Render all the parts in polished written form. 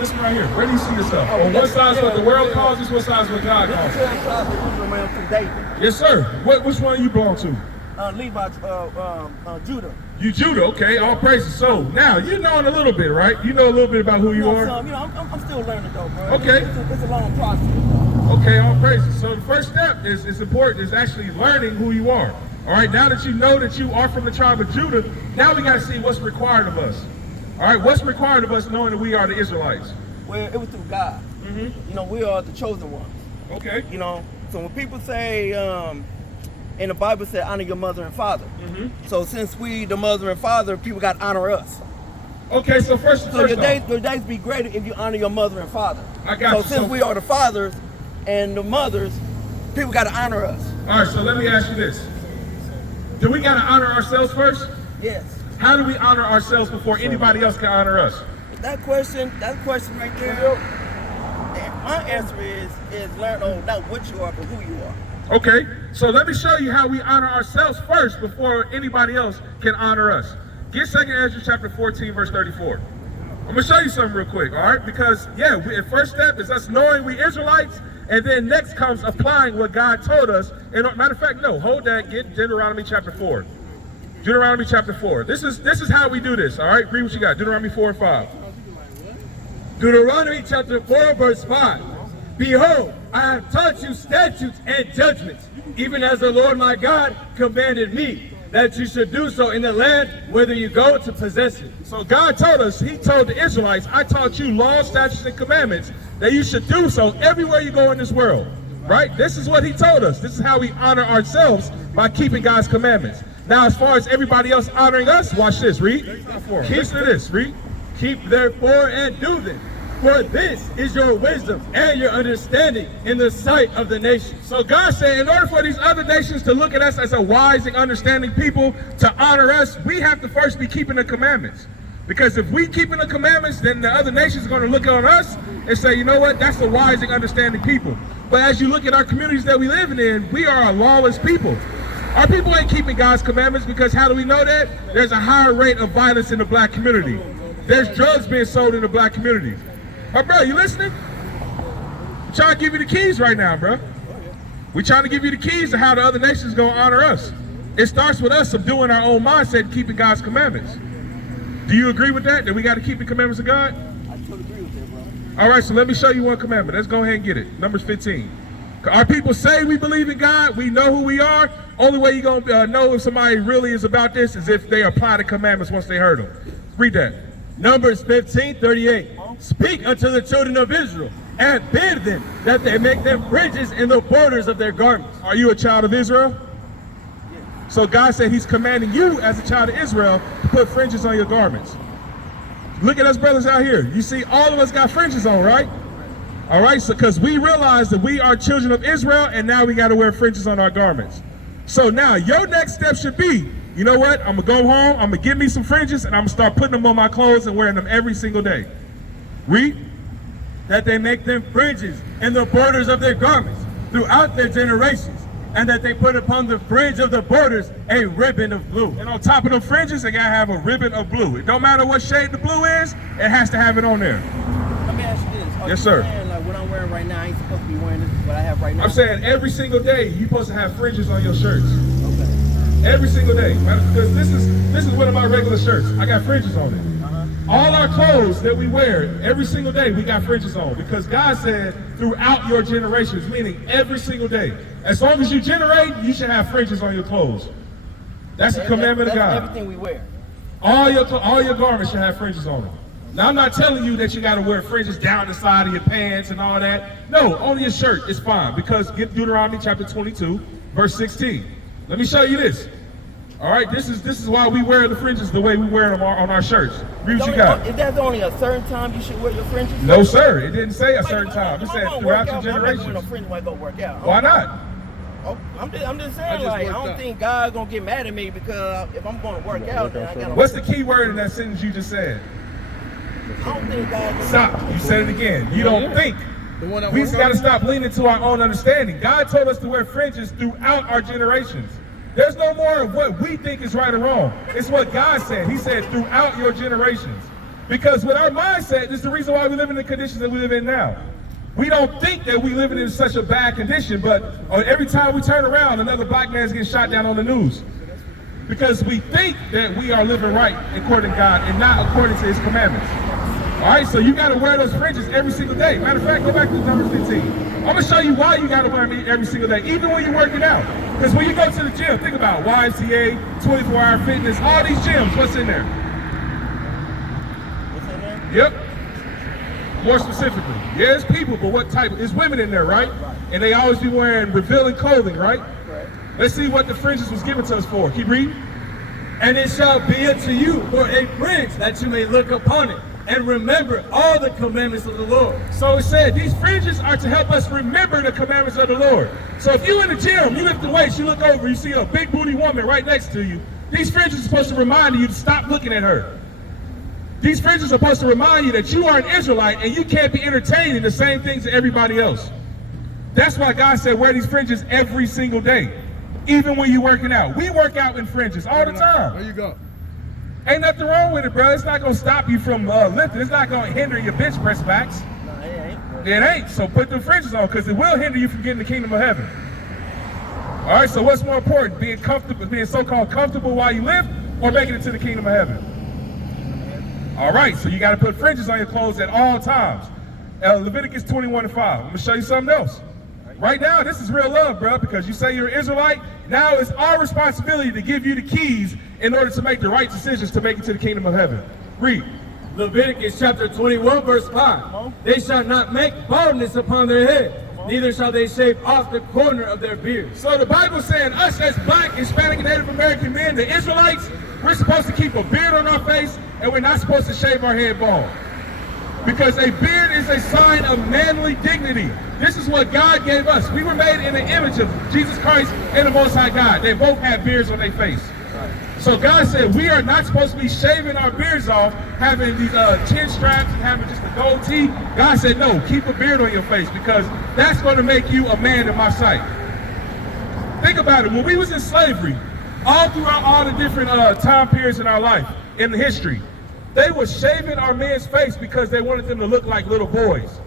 Listen right here. Where do you see yourself? On one side is what the world calls you, what side is what God calls you? Yes, sir. Which one you belong to? Levi, Judah. You Judah, okay, all praises. So now you know a little bit, right? You know a little bit about who you are. I'm still learning though, bro. Okay. It's a long process. Okay, all praises. So the first step is important, is actually learning who you are. All right, now that you know that you are from the tribe of Judah, now we got to see what's required of us. All right, what's required of us knowing that we are the Israelites? Well, it was through God. You know, we are the chosen ones. Okay. You know, so when people say, and the Bible said, honor your mother and father. So since we the mother and father, people got to honor us. Okay, so first your days be greater if you honor your mother and father. I got you. So since we are the fathers and the mothers, people got to honor us. All right, so let me ask you this. Do we got to honor ourselves first? Yes. How do we honor ourselves before anybody else can honor us? That question right there, my answer is learn on not what you are, but who you are. Okay, so let me show you how we honor ourselves first before anybody else can honor us. Get 2 Ezra chapter 14, verse 34. I'm gonna show you something real quick, all right? Because the first step is us knowing we Israelites, and then next comes applying what God told us. And matter of fact, no, hold that, get Deuteronomy chapter 4. Deuteronomy chapter 4. This is how we do this, all right? Read what you got, Deuteronomy 4 and 5. Deuteronomy chapter 4, verse 5. Behold, I have taught you statutes and judgments, even as the Lord my God commanded me, that you should do so in the land whither you go to possess it. So God told us, he told the Israelites, I taught you laws, statutes, and commandments, that you should do so everywhere you go in this world, right? This is what he told us. This is how we honor ourselves, by keeping God's commandments. Now, as far as everybody else honoring us, watch this, read. Listen to this, read. Keep therefore and do them, for this is your wisdom and your understanding in the sight of the nations. So God said, in order for these other nations to look at us as a wise and understanding people, to honor us, we have to first be keeping the commandments. Because if we keeping the commandments, then the other nations are going to look on us and say, you know what, that's a wise and understanding people. But as you look at our communities that we live in, we are a lawless people. Our people ain't keeping God's commandments, because how do we know that? There's a higher rate of violence in the black community. There's drugs being sold in the black community. My bro, you listening? I'm trying to give you the keys right now, bro. We're trying to give you the keys to how the other nations going to honor us. It starts with us subduing our own mindset and keeping God's commandments. Do you agree with that? That we got to keep the commandments of God? I totally agree with that, bro. All right, so let me show you one commandment. Let's go ahead and get it. Numbers 15. Our people say we believe in God. We know who we are. Only way you're going to know if somebody really is about this is if they apply the commandments once they heard them. Read that. Numbers 15:38. Speak unto the children of Israel, and bid them that they make them fringes in the borders of their garments. Are you a child of Israel? Yes. So God said he's commanding you as a child of Israel to put fringes on your garments. Look at us brothers out here. You see all of us got fringes on, right? All right, so because we realize that we are children of Israel, and now we got to wear fringes on our garments. So now your next step should be, you know what? I'm going to go home, I'm going to get me some fringes, and I'm going to start putting them on my clothes and wearing them every single day. Read. That they make them fringes in the borders of their garments throughout their generations, and that they put upon the fringe of the borders a ribbon of blue. And on top of the fringes, they got to have a ribbon of blue. It don't matter what shade the blue is, it has to have it on there. Let me ask you this. Yes, sir. Saying, like, what I'm wearing right now, I ain't supposed to be wearing this, what I have right now? I'm saying every single day, you're supposed to have fringes on your shirts. Okay. Every single day. Because this is one of my regular shirts. I got fringes on it. All our clothes that we wear, every single day, we got fringes on. Because God said, throughout your generations, meaning every single day. As long as you generate, you should have fringes on your clothes. That's a commandment of God. Everything we wear. All your garments should have fringes on them. Now, I'm not telling you that you got to wear fringes down the side of your pants and all that. No, only your shirt is fine. Because get Deuteronomy chapter 22, verse 16. Let me show you this. All right, this is why we wear the fringes the way we wear them on our shirts. Read what you got. Is that only a certain time you should wear your fringes? No, sir. It didn't say a certain time. It said throughout your generations. I'm not wearing no fringes when I go work out. Why not? Oh, I'm just saying, I don't think God's gonna get mad at me because if I'm going to work out, then I gotta. What's the key word in that sentence you just said? I don't think God. Stop. You said it again. You don't think. We just got to stop leaning to our own understanding. God told us to wear fringes throughout our generations. There's no more of what we think is right or wrong. It's what God said. He said throughout your generations. Because with our mindset, this is the reason why we live in the conditions that we live in now. We don't think that we live in such a bad condition, but every time we turn around, another black man's getting shot down on the news. Because we think that we are living right according to God and not according to his commandments. All right, so you got to wear those fringes every single day. Matter of fact, go back to Numbers 15. I'm going to show you why you got to wear them every single day, even when you're working out. Because when you go to the gym, think about YMCA, 24-hour fitness, all these gyms, what's in there? What's in there? Yep. More specifically. Yeah, it's people, but what type? It's women in there, right? And they always be wearing revealing clothing, right? Right. Let's see what the fringes was given to us for. Keep reading. And it shall be unto you for a fringe, that you may look upon it, and remember all the commandments of the Lord. So it said these fringes are to help us remember the commandments of the Lord. So if you in the gym, you lift the weights, you look over, you see a big booty woman right next to you, these fringes are supposed to remind you to stop looking at her. These fringes are supposed to remind you that you are an Israelite and you can't be entertaining the same things as everybody else. That's why God said wear these fringes every single day, even when you're working out. We work out in fringes all the time. There you go. Ain't nothing wrong with it, bro. It's not going to stop you from lifting. It's not going to hinder your bench press backs. No, it ain't. It ain't. So put the fringes on because it will hinder you from getting the kingdom of heaven. All right, so what's more important? Being comfortable, being so-called comfortable while you live, or making it to the kingdom of heaven? All right, so you got to put fringes on your clothes at all times. Leviticus 21:5. I'm going to show you something else. Right now, this is real love, bro, because you say you're an Israelite. Now it's our responsibility to give you the keys in order to make the right decisions to make it to the kingdom of heaven. Read. Leviticus chapter 21, verse 5. They shall not make baldness upon their head, neither shall they shave off the corner of their beards. So the Bible's saying us as black, Hispanic, and Native American men, the Israelites, we're supposed to keep a beard on our face, and we're not supposed to shave our head bald. Because a beard is a sign of manly dignity. This is what God gave us. We were made in the image of Jesus Christ and the Most High God. They both had beards on their face. So God said we are not supposed to be shaving our beards off, having these chin straps and having just a gold tee. God said, no, keep a beard on your face because that's going to make you a man in my sight. Think about it. When we was in slavery, all throughout all the different time periods in our life, in the history, they were shaving our men's face because they wanted them to look like little boys.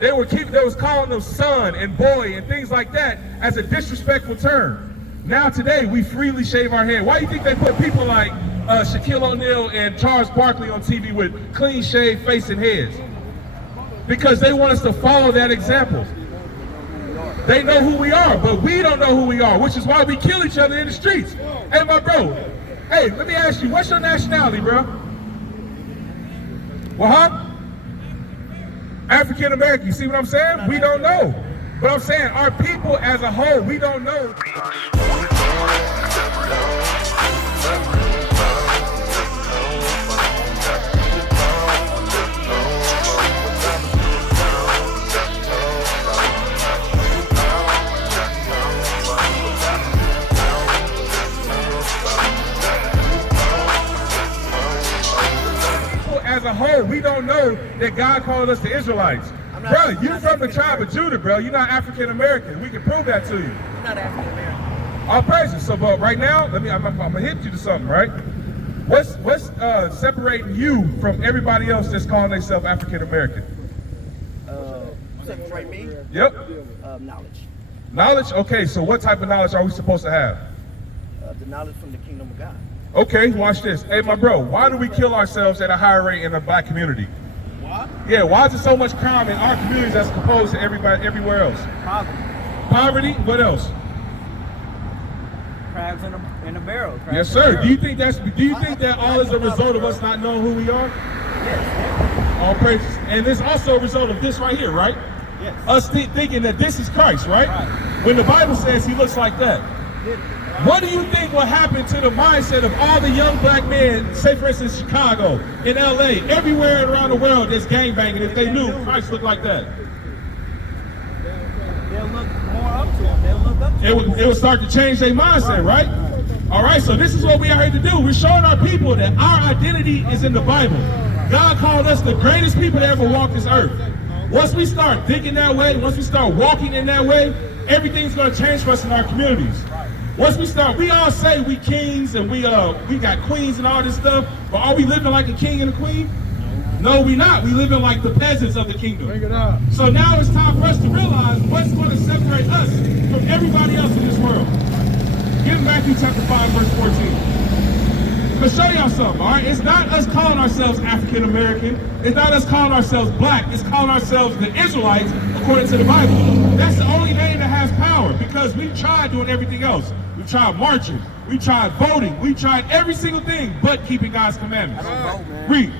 They was calling them son and boy and things like that as a disrespectful term. Now today, we freely shave our hair. Why do you think they put people like Shaquille O'Neal and Charles Barkley on TV with clean shaved face and heads? Because they want us to follow that example. They know who we are, but we don't know who we are, which is why we kill each other in the streets. Hey, my bro, hey, let me ask you, what's your nationality, bro? Well, huh? African American, you see what I'm saying? We don't know. But I'm saying our people as a whole, we don't know. As a whole, we don't know that God called us the Israelites. Bro, you from the tribe of Judah, bro. You're not African American. We can prove that to you. I'm not African American. All praises. So, but right now, I'm gonna hit you to something, right? What's separating you from everybody else that's calling themselves African American? Separate me? Yep. Knowledge. Knowledge? Okay, so what type of knowledge are we supposed to have? The knowledge from the kingdom of God. Okay, watch this. Hey, my bro, why do we kill ourselves at a higher rate in the black community? What? Yeah, why is there so much crime in our communities as opposed to everybody everywhere else? Poverty. Poverty? What else? Crabs in a barrel. Crabs Yes, in a sir. barrel. Do you think that all is a result of us not knowing who we are? Yes. All praises. And it's also a result of this right here, right? Yes. Us thinking that this is Christ, right? When the Bible says he looks like that. What do you think will happen to the mindset of all the young black men, say for instance Chicago, in LA, everywhere around the world that's gangbanging if they knew Christ looked like that? They'll look more up to him. They'll look up to him. It would start to change their mindset, right? All right, so this is what we are here to do. We're showing our people that our identity is in the Bible. God called us the greatest people that ever walked this earth. Once we start thinking that way, once we start walking in that way, everything's going to change for us in our communities. Once we start, we all say we kings and we got queens and all this stuff, but are we living like a king and a queen? No, we not. We living like the peasants of the kingdom. Bring it up. So now it's time for us to realize what's going to separate us from everybody else in this world. Give Matthew chapter 5, verse 14. But show y'all something, all right? It's not us calling ourselves African American. It's not us calling ourselves black. It's calling ourselves the Israelites according to the Bible. That's the only name that has power because we've tried doing everything else. We've tried marching. We tried voting. We tried every single thing but keeping God's commandments. Read.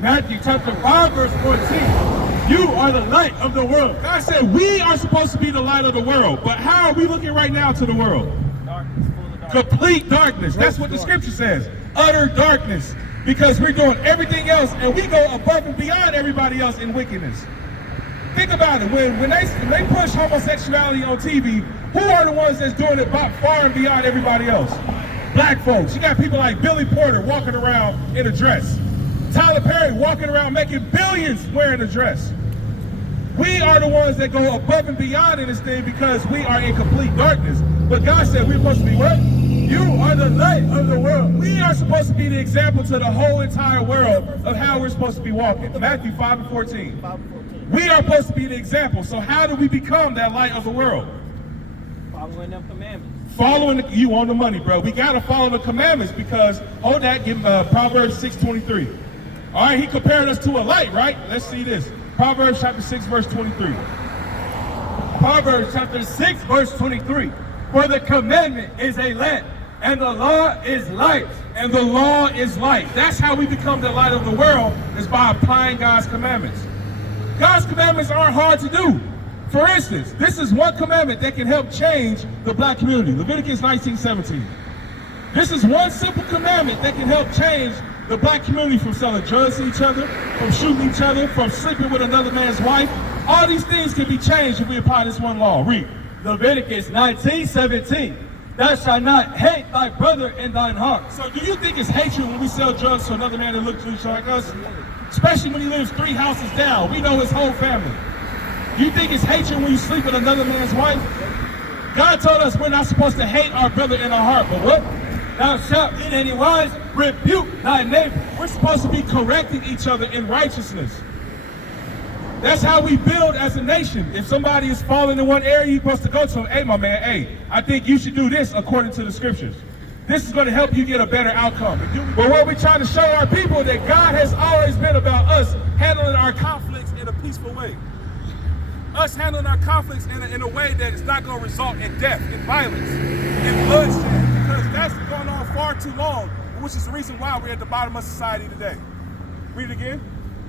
Matthew chapter 5, verse 14. You are the light of the world. God said we are supposed to be the light of the world. But how are we looking right now to the world? Darkness, full of darkness. Complete darkness. That's what the scripture says. Utter darkness. Because we're doing everything else and we go above and beyond everybody else in wickedness. Think about it. When they push homosexuality on TV, who are the ones that's doing it far and beyond everybody else? Black folks. You got people like Billy Porter walking around in a dress. Tyler Perry walking around making billions wearing a dress. We are the ones that go above and beyond in this thing because we are in complete darkness. But God said we're supposed to be what? You are the light of the world. We are supposed to be the example to the whole entire world of how we're supposed to be walking. Matthew 5 and 14. We are supposed to be the example. So how do we become that light of the world? Following them commandments. Following you on the money, bro. We got to follow the commandments because, hold that, give Proverbs 6:23. All right, he compared us to a light, right? Let's see this. Proverbs chapter 6, verse 23. Proverbs chapter 6, verse 23. For the commandment is a lamp, and the law is light. And the law is light. That's how we become the light of the world, is by applying God's commandments. God's commandments aren't hard to do. For instance, this is one commandment that can help change the black community. Leviticus 19:17. This is one simple commandment that can help change the black community from selling drugs to each other, from shooting each other, from sleeping with another man's wife. All these things can be changed if we apply this one law. Read. Leviticus 19:17. Thou shalt not hate thy brother in thine heart. So do you think it's hatred when we sell drugs to another man that looks like us? Especially when he lives 3 houses down. We know his whole family. You think it's hatred when you sleep with another man's wife? God told us we're not supposed to hate our brother in our heart, but what? Thou shalt in any wise rebuke thy neighbor. We're supposed to be correcting each other in righteousness. That's how we build as a nation. If somebody is falling in one area, you're supposed to go to them, hey, my man, hey, I think you should do this according to the scriptures. This is going to help you get a better outcome. But what we're trying to show our people that God has always been about us handling our conflicts in a peaceful way. Us handling our conflicts in a way that is not going to result in death, in violence, in bloodshed, because that's going on far too long, which is the reason why we're at the bottom of society today. Read it again.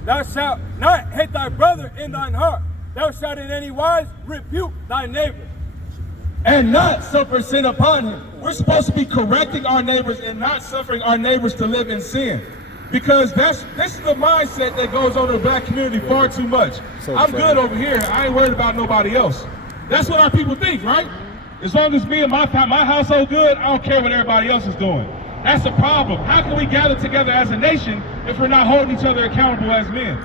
Thou shalt not hate thy brother in thine heart. Thou shalt in any wise rebuke thy neighbor, and not suffer sin upon him. We're supposed to be correcting our neighbors and not suffering our neighbors to live in sin. Because this is the mindset that goes on in the black community far too much. I'm good over here. I ain't worried about nobody else. That's what our people think, right? As long as me and my household good, I don't care what everybody else is doing. That's the problem. How can we gather together as a nation if we're not holding each other accountable as men?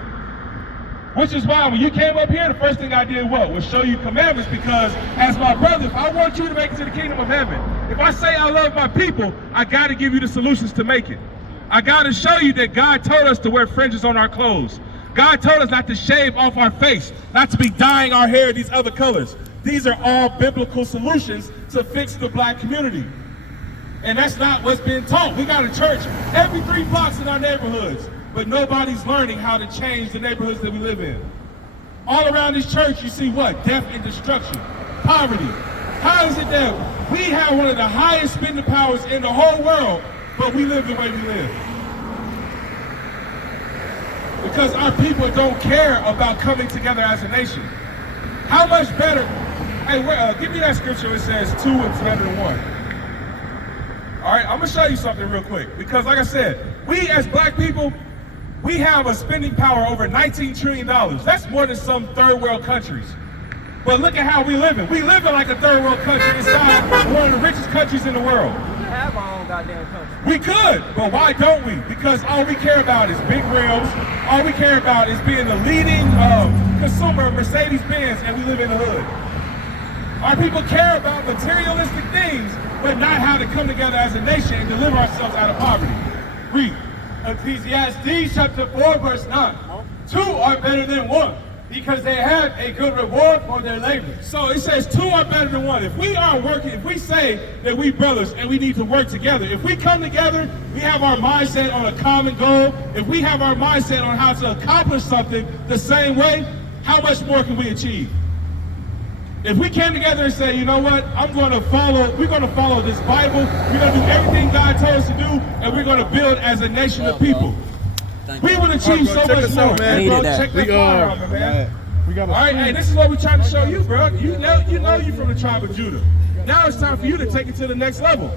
Which is why when you came up here, the first thing I did was show you commandments, because as my brother, if I want you to make it to the kingdom of heaven, if I say I love my people, I got to give you the solutions to make it. I got to show you that God told us to wear fringes on our clothes. God told us not to shave off our face, not to be dyeing our hair these other colors. These are all biblical solutions to fix the black community. And that's not what's being taught. We got a church every 3 blocks in our neighborhoods, but nobody's learning how to change the neighborhoods that we live in. All around this church, you see what? Death and destruction, poverty. How is it that we have one of the highest spending powers in the whole world, but we live the way we live? Because our people don't care about coming together as a nation. How much better? Hey, give me that scripture. It says 2 is better than 1. All right, I'm gonna show you something real quick. Because like I said, we as black people, we have a spending power over $19 trillion. That's more than some third world countries. But look at how we living. We living like a third world country inside one of the richest countries in the world. We have our own goddamn country. We could, but why don't we? Because all we care about is big rims. All we care about is being the leading consumer of Mercedes-Benz, and we live in the hood. Our people care about materialistic things, but not how to come together as a nation and deliver ourselves out of poverty. Read. Ecclesiastes chapter 4, verse 9. Two are better than one, because they have a good reward for their labor. So it says two are better than one. If we are working, if we say that we brothers and we need to work together, if we come together, we have our mindset on a common goal, if we have our mindset on how to accomplish something the same way, how much more can we achieve? If we came together and say, you know what, we're going to follow this Bible, we're going to do everything God told us to do, and we're going to build as a nation of people. We will achieve so much more, man. Bro, check that fire out, man. All right, hey, this is what we're trying to show you, bro. You know you from the tribe of Judah. Now it's time for you to take it to the next level.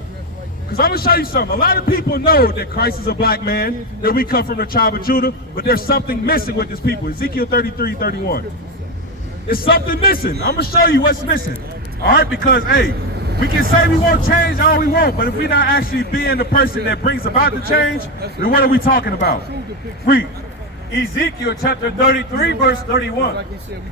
Because I'm going to show you something. A lot of people know that Christ is a black man, that we come from the tribe of Judah, but there's something missing with this people. Ezekiel 33:31. There's something missing. I'm going to show you what's missing. All right, because, hey, we can say we won't change all we want, but if we're not actually being the person that brings about the change, then what are we talking about? Read Ezekiel chapter 33, verse 31.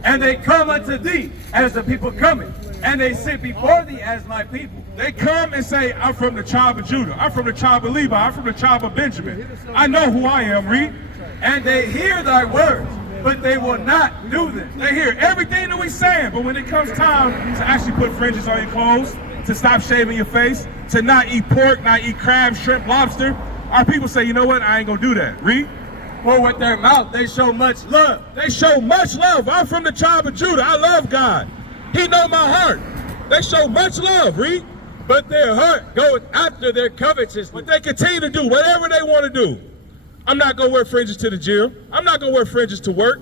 And they come unto thee as the people coming, and they sit before thee as my people. They come and say, I'm from the tribe of Judah. I'm from the tribe of Levi. I'm from the tribe of Benjamin. I know who I am. Read. And they hear thy words, but they will not do them. They hear everything that we're saying, but when it comes time to actually put fringes on your clothes, to stop shaving your face, to not eat pork, not eat crab, shrimp, lobster, our people say, you know what, I ain't gonna do that. Read. For with their mouth they show much love. They show much love. I'm from the tribe of Judah. I love God. He know my heart. They show much love. Read. But their heart goeth after their covetousness. But they continue to do whatever they want to do. I'm not going to wear fringes to the gym. I'm not going to wear fringes to work.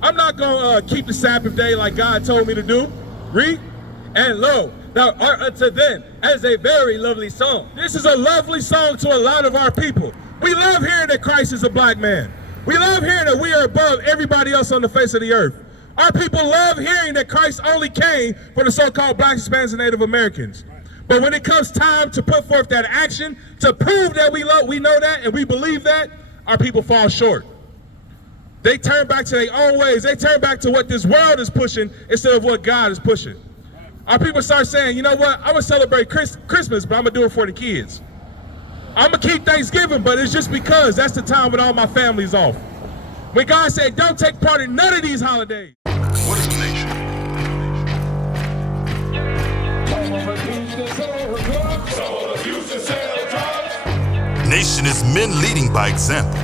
I'm not going to keep the Sabbath day like God told me to do. Read. And lo, thou art unto them as a very lovely song. This is a lovely song to a lot of our people. We love hearing that Christ is a black man. We love hearing that we are above everybody else on the face of the earth. Our people love hearing that Christ only came for the so-called blacks, Hispanics, and Native Americans. But when it comes time to put forth that action, to prove that we know that and we believe that, our people fall short. They turn back to their own ways. They turn back to what this world is pushing instead of what God is pushing. Our people start saying, you know what, I'm going to celebrate Christmas, but I'm going to do it for the kids. I'm going to keep Thanksgiving, but it's just because that's the time when all my family's off. When God said, don't take part in none of these holidays. What is the nation? Nation is men leading by example.